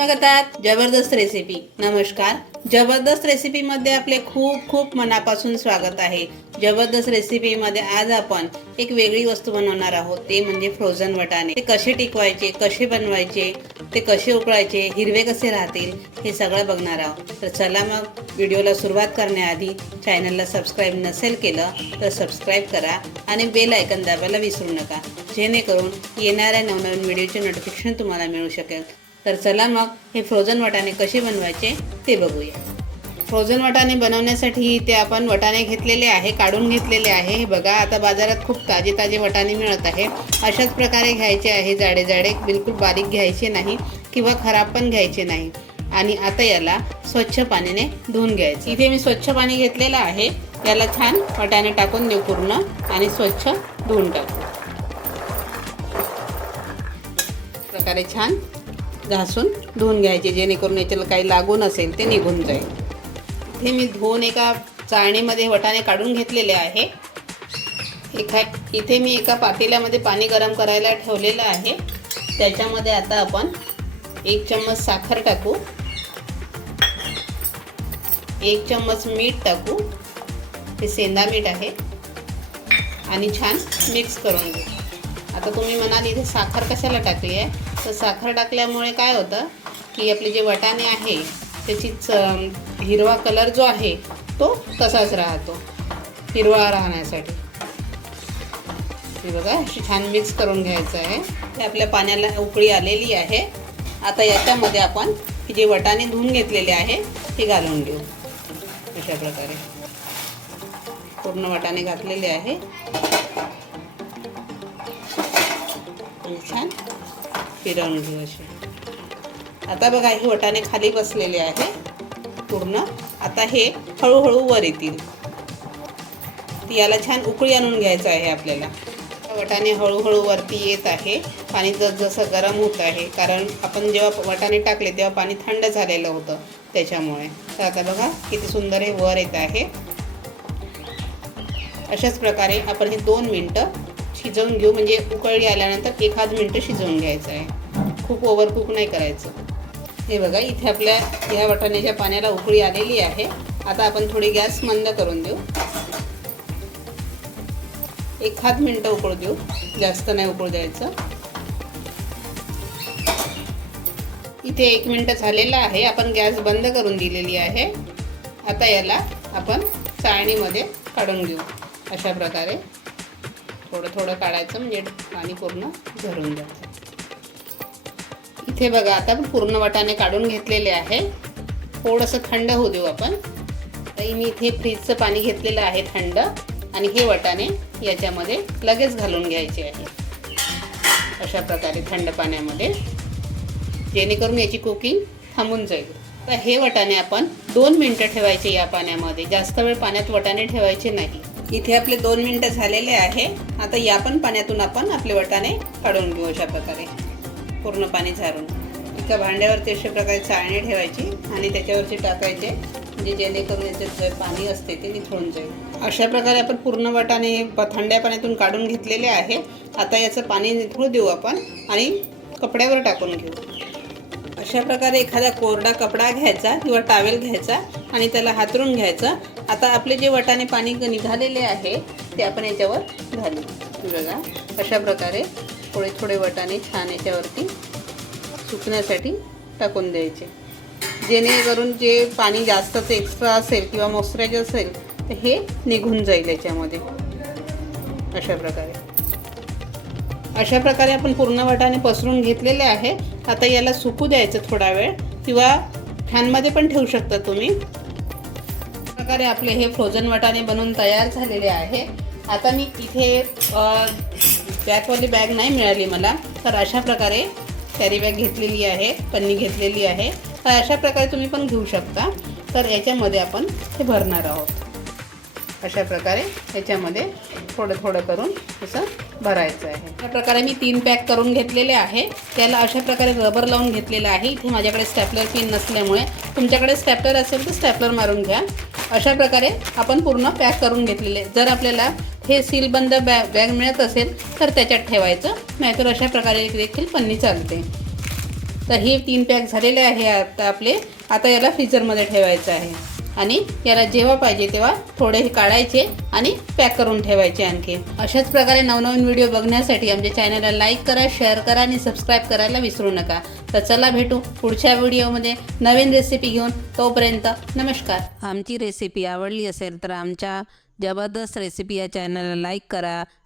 बघत जबरदस्त रेसिपी नमस्कार. जबरदस्त रेसिपीमध्ये आपले खूप खूप मनापासून स्वागत आहे. जबरदस्त रेसिपीमध्ये आज आपण एक वेगळी वस्तू बनवणार आहोत. ते म्हणजे फ्रोझन वटाणे. ते कसे टिकवायचे कसे बनवायचे ते कसे उकळायचे हिरवे कसे राहतील हे सगळं बघणार आहोत. तर चला मग व्हिडिओला सुरुवात करण्याआधी चॅनलला सबस्क्राईब नसेल केलं तर सबस्क्राईब करा आणि बेल आयकन दाबायला विसरू नका. जेणेकरून येणाऱ्या नवनवीन व्हिडिओचे नोटिफिकेशन तुम्हाला मिळू शकेल. तर चला मग हे फ्रोझन वाटाणे कसे बनवायचे ते बघूया. फ्रोझन वाटाणे बनवण्यासाठी ते आपण वटाणे घेतलेले आहे काढून घेतलेले आहे. हे बघा आता बाजारात खूप ताजे ताजे वटाणे मिळत आहे. अशाच प्रकारे घ्यायचे आहे जाडे जाडे बिलकुल बारीक घ्यायचे नाही किंवा खराब पण घ्यायचे नाही. आणि आता याला स्वच्छ पाण्याने धुवून घ्यायचं. इथे मी स्वच्छ पाणी घेतलेलं आहे. याला छान वटाणे टाकून देऊ पूर्ण आणि स्वच्छ धुवून टाकू. प्रकारे छान घासून धुवून घ्यायचे जेणेकरून याच्याला काही लागून असेल ते निघून जाईल. हे मी धुवून एका चाळणीमध्ये वटाणे काढून घेतलेले आहे. एका इथे मी एका पातेल्यामध्ये पाणी गरम करायला ठेवलेलं आहे. त्याच्यामध्ये आता आपण एक चम्मच साखर टाकू. एक चम्मच मीठ टाकू. हे सेंदा मीठ आहे. आणि छान मिक्स करून घेऊ. आता तुम्ही म्हणाल इथे साखर कशाला टाकली आहे? तर साखर टाकल्यामुळे काय होतं की आपले जे वटाणे आहे त्याची च हिरवा कलर जो आहे तो तसाच राहतो. हिरवा राहण्यासाठी. हे बघा अशी छान मिक्स करून घ्यायचं आहे. ते आपल्या पाण्याला उकळी आलेली आहे. आता याच्यामध्ये आपण हे जे वटाणे धुवून घेतलेले आहे ते घालून घेऊ. अशा प्रकारे. पूर्ण वटाणे घातलेले आहे. आणि छान. फिरवून घेऊ असे आता बघा हे वटाणे खाली बसलेले आहे. पूर्ण. आता हे हळूहळू वर येतील. याला छान उकळी आणून घ्यायचं आहे आपल्याला. वटाणे हळूहळू वरती येत आहे. पाणी जसजसं गरम होत आहे. कारण आपण जेव्हा वटाणे टाकले तेव्हा पाणी थंड झालेलं होतं त्याच्यामुळे. तर आता बघा किती सुंदर हे वर येत आहे. अशाच प्रकारे आपण हे दोन मिनटं शिजवून घेऊ. म्हणजे उकळी आल्यानंतर एखाद मिनटं शिजवून घ्यायचं आहे. खूप ओव्हरकुक नाही करायचं. हे बघा इथे आपल्या ह्या वटाण्याच्या पाण्याला उकळी आलेली आहे. आता आपण थोडी गॅस मंद करून देऊ. एखाद मिनटं उकळू देऊ. जास्त नाही उकळू द्यायचं. इथे एक मिनटं झालेलं आहे. आपण गॅस बंद करून दिलेली आहे. आता याला आपण चाळणीमध्ये काढून घेऊ. अशा प्रकारे. थोडं थोडं काढायचं म्हणजे पाणी पूर्ण भरून जातं इथे बघा आता आपण पूर्ण वाटाणे काढून घेतलेले आहे. थोडंसं थंड होऊ देऊ आपण. तर मी इथे फ्रीजचं पाणी घेतलेलं आहे थंड आणि हे वटाणे याच्यामध्ये लगेच घालून घ्यायचे आहे. अशा प्रकारे थंड पाण्यामध्ये. जेणेकरून याची कुकिंग थांबून जाईल. तर हे वटाणे आपण दोन मिनटं ठेवायचे या पाण्यामध्ये. जास्त वेळ पाण्यात वटाणे ठेवायचे नाही. इथे आपले दोन मिनटं झालेले आहे. आता या पण पाण्यातून आपण आपले वटाणे काढून घेऊ अशा प्रकारे. पूर्ण पाणी झारून एका भांड्यावरती अशा प्रकारे चाळणी ठेवायची आणि त्याच्यावरती टाकायचे. म्हणजे जेणेकरून याचे जे पाणी असते ते निथळून जाईल. अशा प्रकारे आपण पूर्ण वटाने थंड्या पाण्यातून काढून घेतलेले आहे. आता याचं पाणी निथळू देऊ आपण आणि कपड्यावर टाकून घेऊ. अशा प्रकारे एखादा कोरडा कपडा घ्यायचा किंवा टावेल घ्यायचा आणि त्याला हातरून घ्यायचं. आता आपले जे वटाणे पाणी निघालेले आहे ते आपण याच्यावर घालू. बघा अशा प्रकारे थोडे थोडे वटाणे छान याच्यावरती सुकण्यासाठी टाकून द्यायचे. जेणेकरून जे पाणी जास्तच एक्स्ट्रा असेल किंवा मॉइश्चरायझर असेल तर हे निघून जाईल याच्यामध्ये. अशा प्रकारे. अशा प्रकारे आपण पूर्ण वाटाणे पसरून घेतलेले आहे. आता याला सुकू द्यायचं थोडा वेळ किंवा फॅनमध्ये पण ठेवू शकता तुम्ही. प्रकारे आपले हे फ्रोझन वाटाणे बनवून तयार झालेले आहे. आता मी इथे बॅगवाली बॅग नाही मिळाली मला तर अशा प्रकारे कॅरी बॅग घेतलेली आहे पन्नी घेतलेली आहे. तर अशा प्रकारे तुम्ही पण घेऊ शकता. तर याच्यामध्ये आपण हे भरणार आहोत. अशा प्रकारे याच्यामध्ये थोडं थोडं करून असं भरायचं आहे. अशा प्रकारे मी तीन पॅक करून घेतलेले आहे. त्याला अशा प्रकारे रबर लावून घेतलेलं आहे. इथे माझ्याकडे स्टॅपलर पिन नसल्यामुळे. तुमच्याकडे स्टॅपलर असेल तर स्टॅपलर मारून घ्या. अशा प्रकारे आपण पूर्ण पॅक करून घेतलेले. जर आपल्याला हे सीलबंद बॅ बॅग मिळत असेल तर त्याच्यात ठेवायचं. नाहीतर अशा प्रकारे देखील पन्नी चालते. तर हे तीन पॅक झालेले आहे आता आपले. आता याला फ्रीजरमध्ये ठेवायचं आहे. आणि याला जेव्हा पाहिजे तेव्हा थोडे हे काढायचे आणि पॅक करून ठेवायचे आणखी. अशाच प्रकारे नवनवीन व्हिडिओ बघण्यासाठी आमच्या चॅनलला लाईक करा शेअर करा आणि सबस्क्राईब करायला विसरू नका. तर चला भेटू पुढच्या व्हिडिओमध्ये नवीन रेसिपी घेऊन. तोपर्यंत नमस्कार. आमची रेसिपी आवडली असेल तर आमच्या जबरदस्त रेसिपी या चॅनलला लाईक करा